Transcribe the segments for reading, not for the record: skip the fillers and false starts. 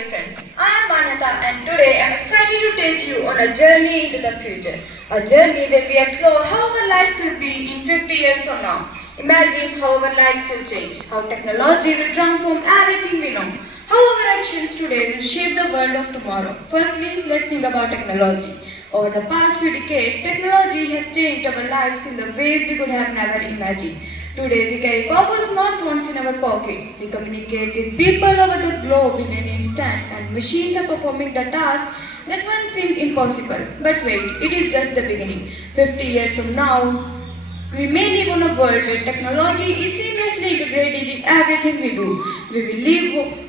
dear friends. I am Manyata and today I am excited to take you on a journey into the future. A journey where we explore how our lives will be in 50 years from now. Imagine how our lives will change, how technology will transform everything we know, how our actions today will shape the world of tomorrow. Firstly, let's think about technology. Over the past few decades, technology has changed our lives in the ways we could have never imagined. Today, we carry powerful smartphones in our pockets. We communicate with people over the globe in an instant, and machines are performing the tasks that once seemed impossible. But wait, it is just the beginning. 50 years from now, we may live on a world where technology is seamlessly integrated in everything we do. We will live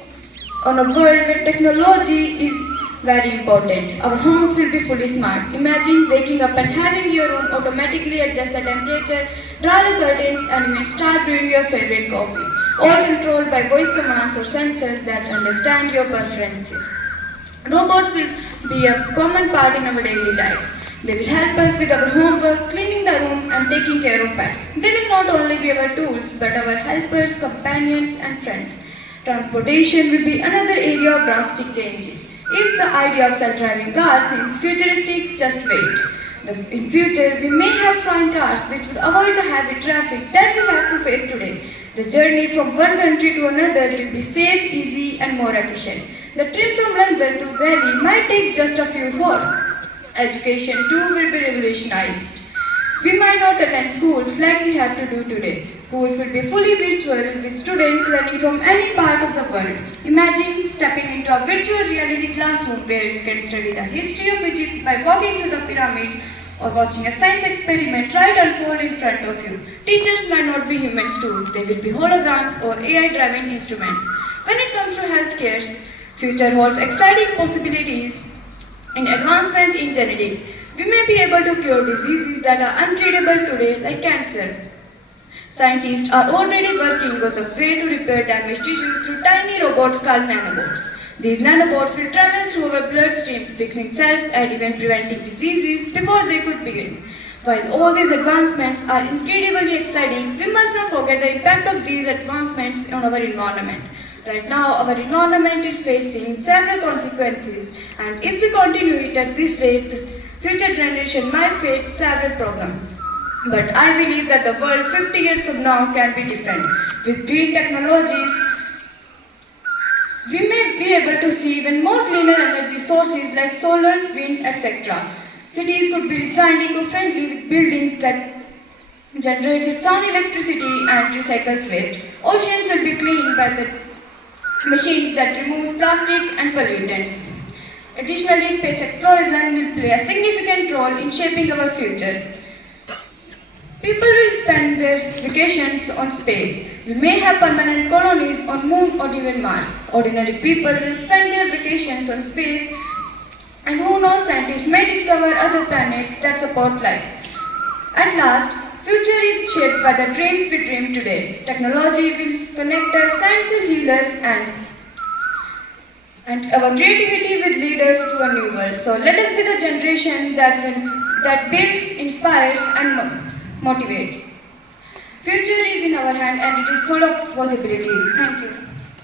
on a world where technology is very important. Our homes will be fully smart. Imagine waking up and having your room automatically adjust the temperature, draw the curtains, and even start brewing your favorite coffee. All controlled by voice commands or sensors that understand your preferences. Robots will be a common part in our daily lives. They will help us with our homework, cleaning the room, and taking care of pets. They will not only be our tools, but our helpers, companions, and friends. Transportation will be another area of drastic changes. If the idea of self-driving cars seems futuristic, just wait. In future, we may have flying cars which would avoid the heavy traffic that we have to face today. The journey from one country to another will be safe, easy, and more efficient. The trip from London to Delhi might take just a few hours. Education too will be revolutionized. We might not attend schools like we have to do today. Schools will be fully virtual with students learning from any part of the world. Imagine stepping into a virtual reality classroom where you can study the history of Egypt by walking through the pyramids or watching a science experiment right unfold in front of you. Teachers might not be humans too. They will be holograms or AI-driven instruments. When it comes to healthcare, future holds exciting possibilities in advancement in genetics. We may be able to cure diseases that are untreatable today, like cancer. Scientists are already working on the way to repair damaged tissues through tiny robots called nanobots. These nanobots will travel through our bloodstreams, fixing cells and even preventing diseases before they could begin. While all these advancements are incredibly exciting, we must not forget the impact of these advancements on our environment. Right now, our environment is facing several consequences, and if we continue it at this rate, the future generation might face several problems. But I believe that the world 50 years from now can be different. With green technologies, we may be able to see even more cleaner energy sources like solar, wind, etc. Cities could be designed eco-friendly with buildings that generate its own electricity and recycles waste. Oceans will be cleaned by the machines that removes plastic and pollutants. Additionally, space exploration will play a significant role in shaping our future. People will spend their vacations on space. We may have permanent colonies on Moon or even Mars. Ordinary people will spend their vacations on space, and who knows, scientists may discover other planets that support life. At last, future is shaped by the dreams we dream today. Technology will connect us, science will heal us, and our creativity will lead us to a new world. So let us be the generation that builds, inspires, and motivates. Future is in our hand and it is full of possibilities. Thank you.